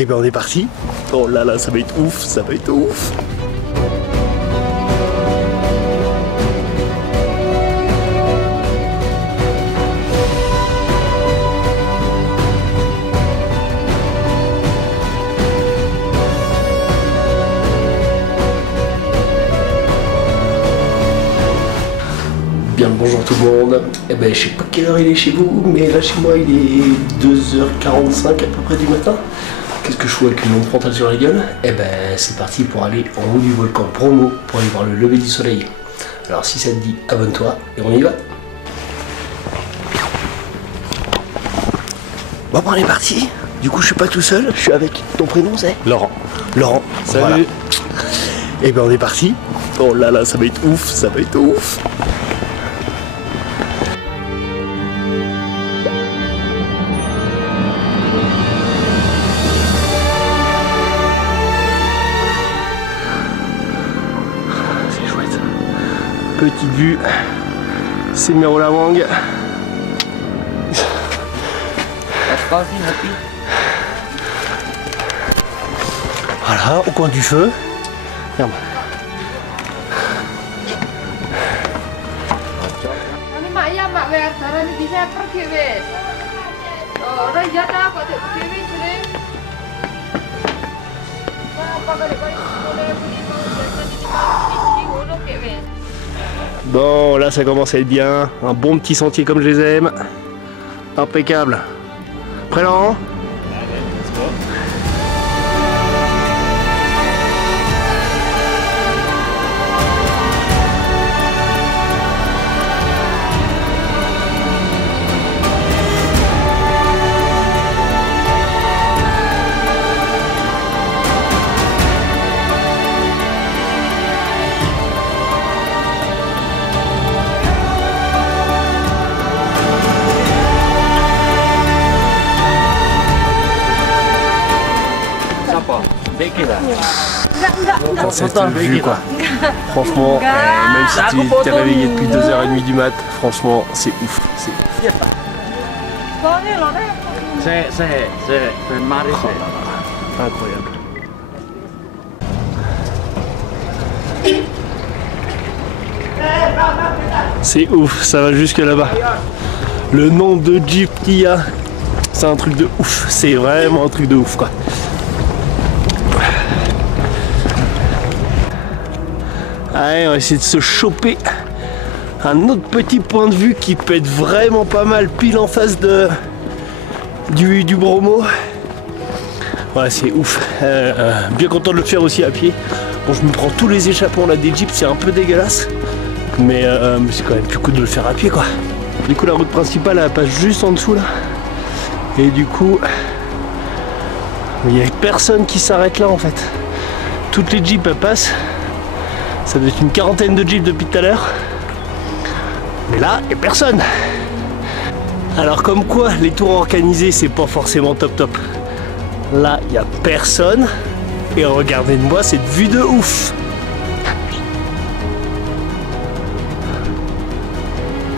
Et ben on est parti. Oh là là, ça va être ouf, ça va être ouf. Bien le bonjour tout le monde. Eh ben je sais pas quelle heure il est chez vous, mais là chez moi il est 2h45 à peu près du matin. Qu'est-ce que je fous avec une lampe frontale sur la gueule? Eh ben c'est parti pour aller en haut du volcan Bromo pour aller voir le lever du soleil. Alors si ça te dit, abonne-toi et on y va. Bon on est parti. Du coup je suis pas tout seul, je suis avec ton prénom c'est Laurent. Laurent, salut. Voilà. Et ben on est parti. Oh là là, ça va être ouf, ça va être ouf. Petite vue, c'est Merolawang. Voilà, au coin du feu. Regarde. Bon, là ça commence à être bien. Un bon petit sentier comme je les aime. Impeccable. Prêt Laurent ? Cette vue quoi. Franchement, même si tu t'es réveillé depuis 2h30 du mat, franchement c'est ouf. C'est incroyable. C'est ouf, ça va jusque là-bas. Le nombre de jeeps qu'il y a, c'est un truc de ouf. C'est vraiment un truc de ouf quoi. Allez, on va essayer de se choper un autre petit point de vue qui peut être vraiment pas mal pile en face du Bromo. Ouais, c'est ouf. Bien content de le faire aussi à pied. Bon, je me prends tous les échappements là des jeeps, c'est un peu dégueulasse. Mais c'est quand même plus cool de le faire à pied quoi. Du coup, la route principale elle passe juste en dessous là. Et du coup, il n'y a personne qui s'arrête là en fait. Toutes les jeeps elles passent. Ça doit être une quarantaine de jeeps depuis tout à l'heure. Mais là, il n'y a personne. Alors comme quoi, les tours organisés, c'est pas forcément top top. Là, il n'y a personne. Et regardez-moi cette vue de ouf.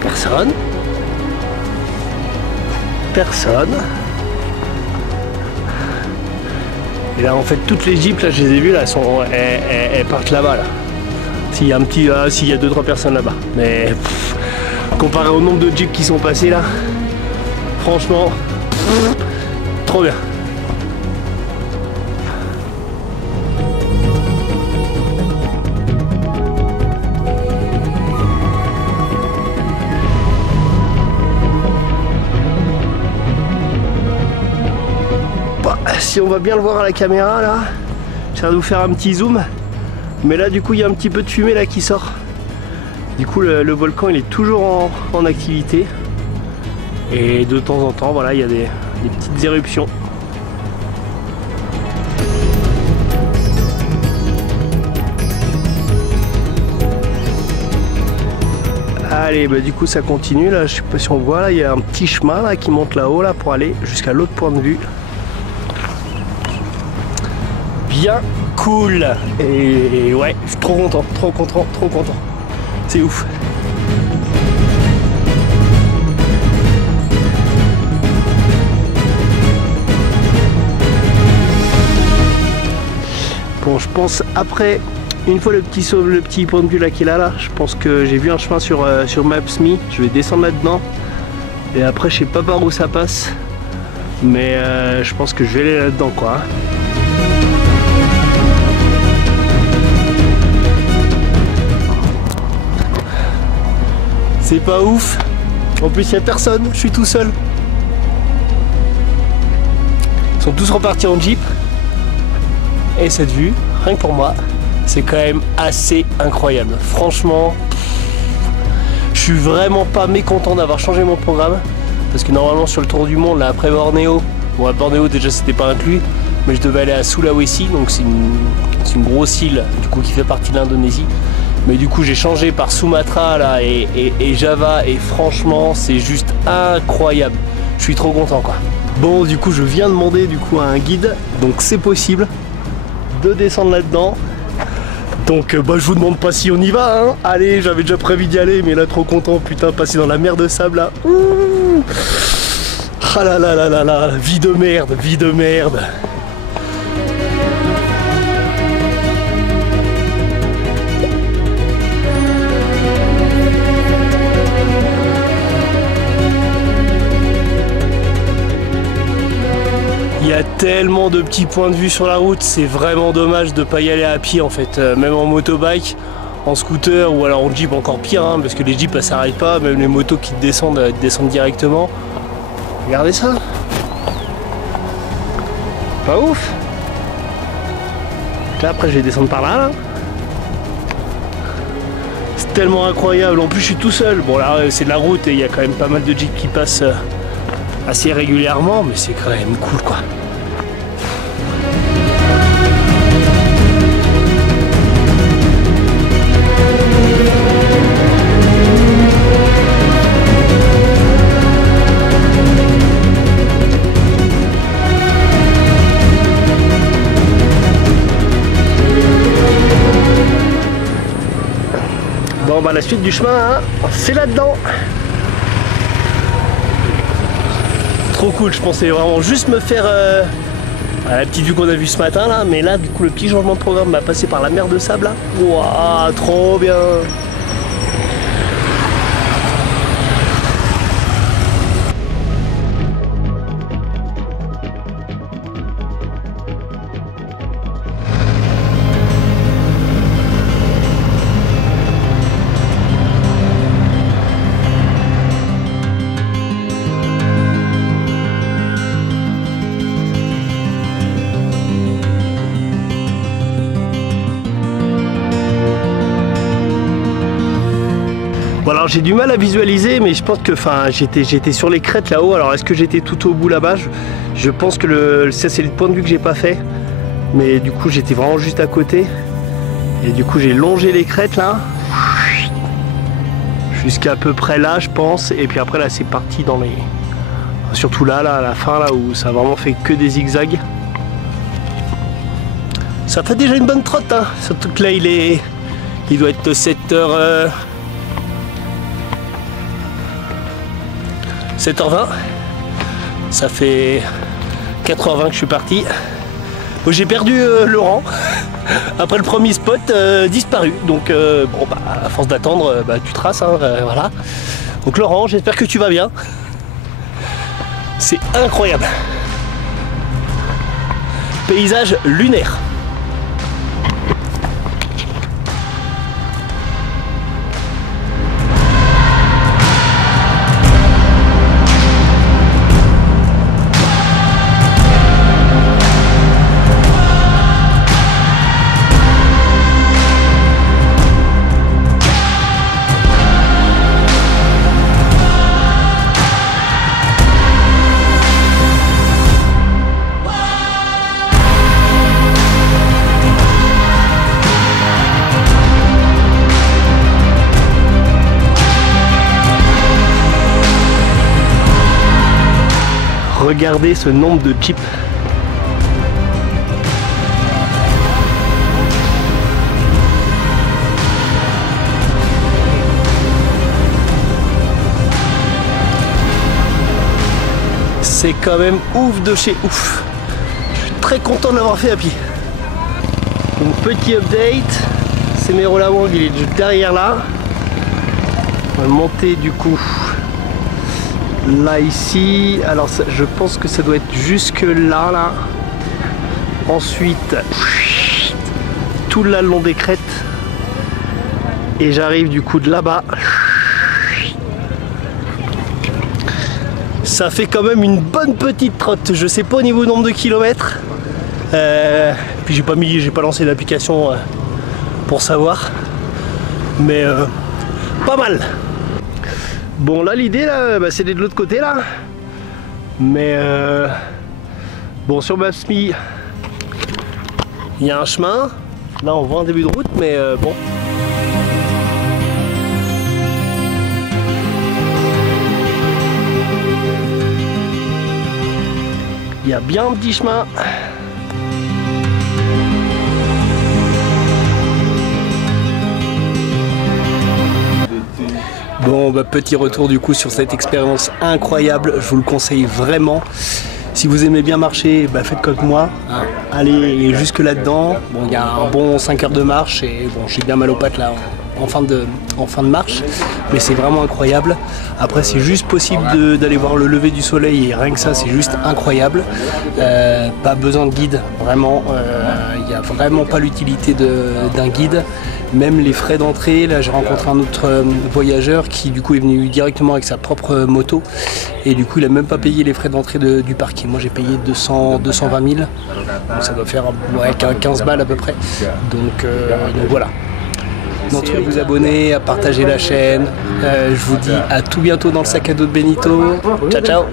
Personne. Personne. Et là, en fait, toutes les jeeps, là, je les ai vues, là, elles partent là-bas, là. S'il y a s'il y a 2-3 personnes là-bas. Mais comparé au nombre de jeeps qui sont passés là, franchement, trop bien. Bah, si on va bien le voir à la caméra là, je vais vous faire un petit zoom. Mais là du coup il y a un petit peu de fumée là qui sort. Du coup le volcan il est toujours en activité. Et de temps en temps voilà il y a des petites éruptions. Allez bah du coup ça continue là, je sais pas si on voit là, il y a un petit chemin là qui monte là-haut là pour aller jusqu'à l'autre point de vue. Bien cool. Et ouais, je suis trop content, trop content, trop content. C'est ouf. Bon, je pense après, une fois le petit point de vue là qu'il a là, je pense que j'ai vu un chemin sur Maps.me, je vais descendre là-dedans. Et après, je sais pas par où ça passe, mais je pense que je vais aller là-dedans quoi. C'est pas ouf. En plus, il n'y a personne, je suis tout seul. Ils sont tous repartis en Jeep. Et cette vue, rien que pour moi, c'est quand même assez incroyable. Franchement, je suis vraiment pas mécontent d'avoir changé mon programme. Parce que normalement, sur le tour du monde, là, après Bornéo, bon, à Bornéo, déjà, c'était pas inclus. Mais je devais aller à Sulawesi, donc c'est une grosse île, du coup, qui fait partie de l'Indonésie. Mais du coup j'ai changé par Sumatra là, et Java et franchement c'est juste incroyable. Je suis trop content quoi. Bon du coup je viens de demander du coup à un guide, donc c'est possible de descendre là-dedans. Donc bah, je vous demande pas si on y va hein. Allez, j'avais déjà prévu d'y aller mais là trop content, putain, passer dans la mer de sable là. Ouh, ah là là là là là, vie de merde, vie de merde. Il y a tellement de petits points de vue sur la route, c'est vraiment dommage de ne pas y aller à pied en fait, même en motobike, en scooter ou alors en jeep encore pire, hein, parce que les jeeps elles s'arrêtent pas, même les motos qui te descendent directement. Regardez ça, pas ouf. Là après je vais descendre par là. C'est tellement incroyable, en plus je suis tout seul. Bon là c'est de la route et il y a quand même pas mal de jeeps qui passent assez régulièrement, mais c'est quand même cool quoi. Bon bah la suite du chemin, hein, c'est là-dedans. Trop cool, je pensais vraiment juste me faire la petite vue qu'on a vue ce matin là, mais là du coup le petit changement de programme m'a passé par la mer de sable là. Waouh, trop bien. Bon alors j'ai du mal à visualiser, mais je pense que j'étais sur les crêtes là-haut. Alors est-ce que j'étais tout au bout là-bas? Je pense que ça c'est le point de vue que j'ai pas fait, mais du coup j'étais vraiment juste à côté et du coup j'ai longé les crêtes là jusqu'à peu près là je pense, et puis après là c'est parti dans les, surtout là à la fin là où ça a vraiment fait que des zigzags. Ça fait déjà une bonne trotte hein, surtout que là il doit être 7h 7h20, ça fait 4h20 que je suis parti. Bon, j'ai perdu Laurent après le premier spot, disparu, donc bon bah à force d'attendre tu traces hein, voilà. Donc Laurent, j'espère que tu vas bien. C'est incroyable, paysage lunaire. Regardez ce nombre de jeeps. C'est quand même ouf de chez ouf. Je suis très content de l'avoir fait à pied. Donc petit update, Semerola Wang il est derrière là. On va monter du coup là ici. Alors ça, je pense que ça doit être jusque là. Ensuite tout le long des crêtes. Et j'arrive du coup de là-bas. Ça fait quand même une bonne petite trotte. Je sais pas au niveau nombre de kilomètres. Puis j'ai pas lancé d'application pour savoir. Mais pas mal. Bon là l'idée là, c'est de l'autre côté là. Mais bon sur Maps.me il y a un chemin. Là on voit un début de route mais bon. Il y a bien un petit chemin. Bon, bah, petit retour du coup sur cette expérience incroyable. Je vous le conseille vraiment. Si vous aimez bien marcher, bah, faites comme moi. Allez jusque là-dedans. Bon, il y a un bon 5 heures de marche et bon, j'ai bien mal aux pattes là en fin de marche. Mais c'est vraiment incroyable. Après, c'est juste possible d'aller voir le lever du soleil et rien que ça, c'est juste incroyable. Pas besoin de guide, vraiment. Il n'y a vraiment pas l'utilité d'un guide. Même les frais d'entrée, là j'ai rencontré un autre voyageur qui du coup est venu directement avec sa propre moto et du coup il a même pas payé les frais d'entrée du parking. Moi j'ai payé 220 000, donc ça doit faire 15 balles à peu près. Donc voilà. N'hésitez pas à vous abonner, à partager la chaîne. Je vous dis à tout bientôt dans le sac à dos de Benito. Ciao ciao.